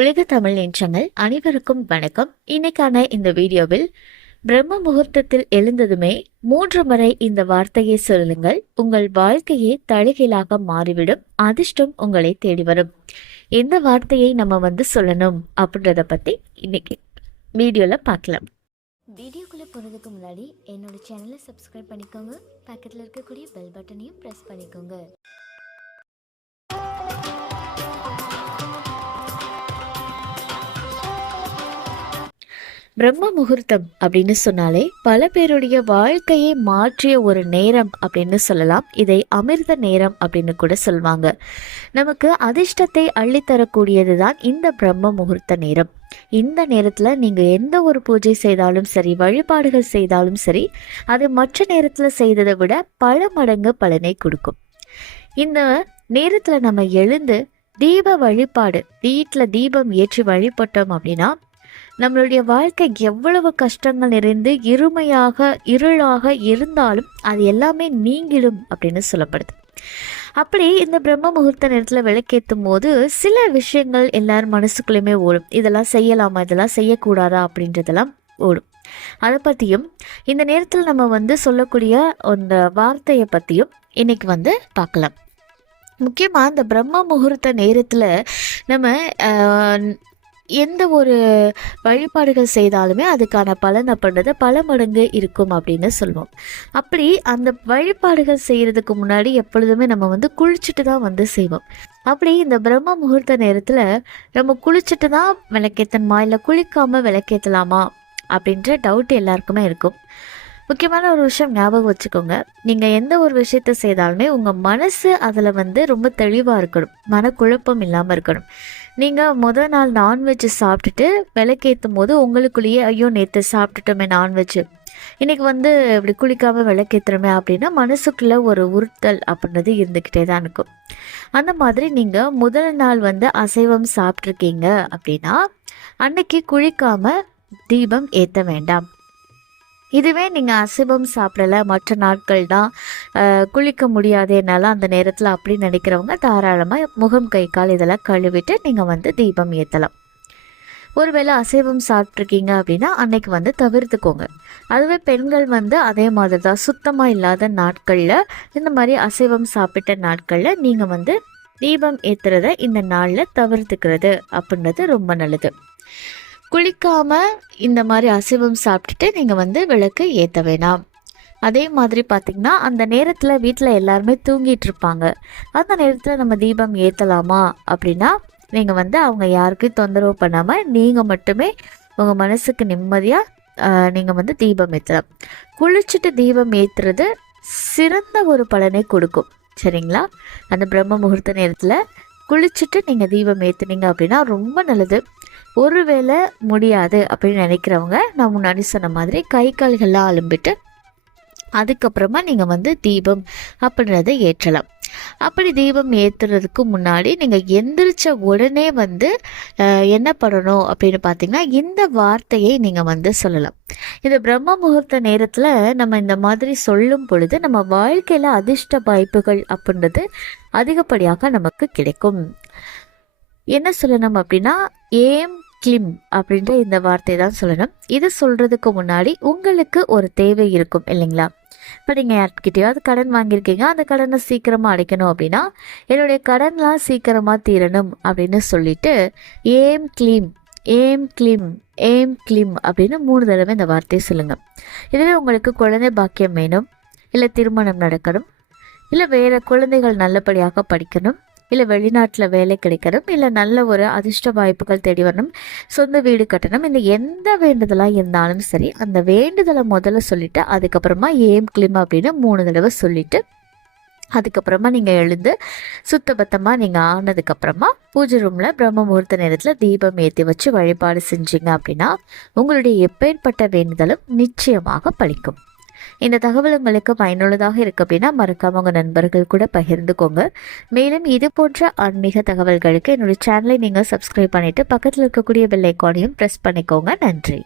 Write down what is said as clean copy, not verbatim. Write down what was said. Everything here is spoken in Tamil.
உலக தமிழ் நெஞ்சங்கள் அனைவருக்கும் வணக்கம். இன்னைக்கான இந்த வீடியோவில் பிரம்ம முகூர்த்தத்தில் எழுந்ததுமே 3 முறை இந்த வார்த்தையை சொல்லுங்கள். உங்கள் வாழ்க்கையே தலைகீழாக மாறிவிடும். அதிர்ஷ்டம் உங்களை தேடி வரும். எந்த வார்த்தையை நம்ம சொல்லணும் அப்படின்றத பத்தி இன்னைக்கு வீடியோல பார்க்கலாம். வீடியோக்குள்ள போறதுக்கு முன்னாடி என்னோட சேனலை சப்ஸ்கிரைப் பண்ணிக்கோங்க. பக்கத்தில் இருக்கக்கூடிய பெல் பட்டனையும் பிரஸ் பண்ணிக்கோங்க. பிரம்ம முகூர்த்தம் அப்படின்னு சொன்னாலே பல பேருடைய வாழ்க்கையை மாற்றிய ஒரு நேரம் அப்படின்னு சொல்லலாம். இதை அமிர்த நேரம் அப்படின்னு கூட சொல்லுவாங்க. நமக்கு அதிர்ஷ்டத்தை அள்ளித்தரக்கூடியது தான் இந்த பிரம்ம முகூர்த்த நேரம். இந்த நேரத்தில் நீங்கள் எந்த ஒரு பூஜை செய்தாலும் சரி, வழிபாடுகள் செய்தாலும் சரி, அது மற்ற நேரத்தில் செய்ததை விட பல மடங்கு பலனை கொடுக்கும். இந்த நேரத்தில் நம்ம எழுந்து தீப வழிபாடு, வீட்டில் தீபம் ஏற்றி வழிபட்டோம் அப்படின்னா நம்மளுடைய வாழ்க்கை எவ்வளவு கஷ்டங்கள் நிறைந்து இருளாக இருந்தாலும் அது எல்லாமே நீங்கிடும் அப்படின்னு சொல்லப்படுது. அப்படி இந்த பிரம்ம முகூர்த்த நேரத்தில் விளக்கேற்றும் போது சில விஷயங்கள் எல்லாரும் மனசுக்குள்ளேயுமே ஓடும். இதெல்லாம் செய்யலாமா, இதெல்லாம் செய்யக்கூடாதா அப்படின்றதெல்லாம் ஓடும். அதை பற்றியும் இந்த நேரத்தில் நம்ம சொல்லக்கூடிய அந்த வார்த்தையை பற்றியும் இன்னைக்கு பார்க்கலாம். முக்கியமாக இந்த பிரம்ம முகூர்த்த நேரத்தில் நம்ம எந்த ஒரு வழிபாடுகள் செய்தாலுமே அதுக்கான பலன் அப்படின்றது பல மடங்கு இருக்கும் அப்படின்னு சொல்லுவோம். அப்படி அந்த வழிபாடுகள் செய்கிறதுக்கு முன்னாடி எப்பொழுதுமே நம்ம குளிச்சுட்டு தான் செய்வோம். அப்படி இந்த பிரம்ம முகூர்த்த நேரத்தில் நம்ம குளிச்சுட்டு தான் விளக்கேற்றணுமா இல்லை குளிக்காமல் விளக்கேற்றலாமா அப்படின்ற டவுட் எல்லாருக்குமே இருக்கும். முக்கியமான ஒரு விஷயம் ஞாபகம் வச்சுக்கோங்க. நீங்கள் எந்த ஒரு விஷயத்த செய்தாலுமே உங்கள் மனசு அதில் ரொம்ப தெளிவாக இருக்கணும், மனக்குழப்பம் இல்லாமல் இருக்கணும். நீங்கள் முதல் நாள் நான்வெஜ் சாப்பிட்டுட்டு விளக்கேற்றும் போது உங்களுக்குள்ளேயே ஐயோ நேற்று சாப்பிட்டுட்டோமே நான்வெஜ், இன்றைக்கி இப்படி குளிக்காமல் விளக்கேற்றுறோமே அப்படின்னா மனசுக்குள்ளே ஒரு உறுத்தல் அப்படின்றது இருந்துக்கிட்டே தான் இருக்கும். அந்த மாதிரி நீங்கள் முதல் நாள் அசைவம் சாப்பிட்ருக்கீங்க அப்படின்னா அன்னைக்கு குளிக்காமல் தீபம் ஏற்ற வேண்டாம். இதுவே நீங்கள் அசைவம் சாப்பிடலை, மற்ற நாட்கள் தான் குளிக்க முடியாது என்னால் அந்த நேரத்தில் அப்படி நினைக்கிறவங்க தாராளமாக முகம் கை கால் இதெல்லாம் கழுவிட்டு நீங்கள் தீபம் ஏற்றலாம். ஒருவேளை அசைவம் சாப்பிட்ருக்கீங்க அப்படின்னா அன்னைக்கு தவிர்த்துக்கோங்க. அதுவே பெண்கள் அதே மாதிரி தான் சுத்தமாக இல்லாத நாட்களில், இந்த மாதிரி அசைவம் சாப்பிட்ட நாட்களில் நீங்கள் தீபம் ஏற்றுறத இந்த நாளில் தவிர்த்துக்கிறது அப்படின்றது ரொம்ப நல்லது. குளிக்காமல் இந்த மாதிரி அசைவம் சாப்பிட்டுட்டு நீங்கள் விளக்கு ஏற்ற வேணாம். அதே மாதிரி பார்த்திங்கன்னா அந்த நேரத்தில் வீட்டில் எல்லாருமே தூங்கிட்டு இருப்பாங்க. அந்த நேரத்தில் நம்ம தீபம் ஏற்றலாமா அப்படின்னா நீங்கள் அவங்க யாருக்கும் தொந்தரவு பண்ணாமல் நீங்கள் மட்டுமே உங்கள் மனசுக்கு நிம்மதியாக நீங்கள் தீபம் ஏற்றலாம். குளிச்சுட்டு தீபம் ஏற்றுறது சிறந்த ஒரு பலனை கொடுக்கும். சரிங்களா? அந்த பிரம்ம முகூர்த்த நேரத்தில் குளிச்சுட்டு நீங்கள் தீபம் ஏற்றுனீங்க அப்படின்னா ரொம்ப நல்லது. ஒருவேளை முடியாது அப்படின்னு நினைக்கிறவங்க நான் முன்னாடி சொன்ன மாதிரி கை கால்கள்லாம் அலும்பிட்டு அதுக்கப்புறமா நீங்கள் தீபம் அப்படின்றத ஏற்றலாம். அப்படி தீபம் ஏற்றுறதுக்கு முன்னாடி நீங்கள் எந்திரிச்ச உடனே என்ன பண்ணணும் அப்படின்னு பார்த்தீங்கன்னா இந்த வார்த்தையை நீங்கள் சொல்லலாம். இந்த பிரம்ம முகூர்த்த நேரத்தில் நம்ம இந்த மாதிரி சொல்லும் பொழுது நம்ம வாழ்க்கையில் அதிர்ஷ்ட வாய்ப்புகள் அப்படின்றது அதிகப்படியாக நமக்கு கிடைக்கும். என்ன சொல்லணும் அப்படின்னா ஏம் கிளிம் அப்படின்ற இந்த வார்த்தை தான் சொல்லணும். இது சொல்கிறதுக்கு முன்னாடி உங்களுக்கு ஒரு தேவை இருக்கும் இல்லைங்களா? இப்போ நீங்கள் யார்கிட்டயாவது கடன் வாங்கியிருக்கீங்க, அந்த கடனை சீக்கிரமாக அடைக்கணும் அப்படின்னா என்னுடைய கடன்லாம் சீக்கிரமாக தீரணும் அப்படின்னு சொல்லிட்டு ஏம் கிளீம் ஏம் கிளீம் ஏம் கிளீம் அப்படின்னு 3 தடவை இந்த வார்த்தையை சொல்லுங்கள். இதுவே உங்களுக்கு குழந்தை பாக்கியம் வேணும், இல்லை திருமணம் நடக்கணும், இல்லை வேறு குழந்தைகள் நல்லபடியாக படிக்கணும், இல்லை வெளிநாட்டில் வேலை கிடைக்கணும், இல்லை நல்ல ஒரு அதிர்ஷ்ட வாய்ப்புகள் தேடி வரணும், சொந்த வீடு கட்டணும், இந்த எந்த வேண்டுதலாக இருந்தாலும் சரி அந்த வேண்டுதலை முதல்ல சொல்லிவிட்டு அதுக்கப்புறமா ஏம் கிளிம் அப்படின்னு 3 தடவை சொல்லிவிட்டு அதுக்கப்புறமா நீங்கள் எழுந்து சுத்தபத்தமாக நீங்கள் ஆனதுக்கப்புறமா பூஜை ரூமில் பிரம்ம முகூர்த்த நேரத்தில் தீபம் ஏற்றி வச்சு வழிபாடு செஞ்சீங்க அப்படின்னா உங்களுடைய எப்பேற்பட்ட வேண்டுதலும் நிச்சயமாக பலிக்கும். இந்த தகவல் உங்களுக்கு பயனுள்ளதாக இருக்கு அப்படின்னா மறக்காம உங்கள் நண்பர்கள் கூட பகிர்ந்துக்கோங்க. மேலும் இது போன்ற ஆன்மீக தகவல்களுக்கு என்னுடைய சேனலை நீங்கள் சப்ஸ்கிரைப் பண்ணிவிட்டு பக்கத்தில் இருக்கக்கூடிய பெல் ஐக்கானையும் ப்ரெஸ் பண்ணிக்கோங்க. நன்றி.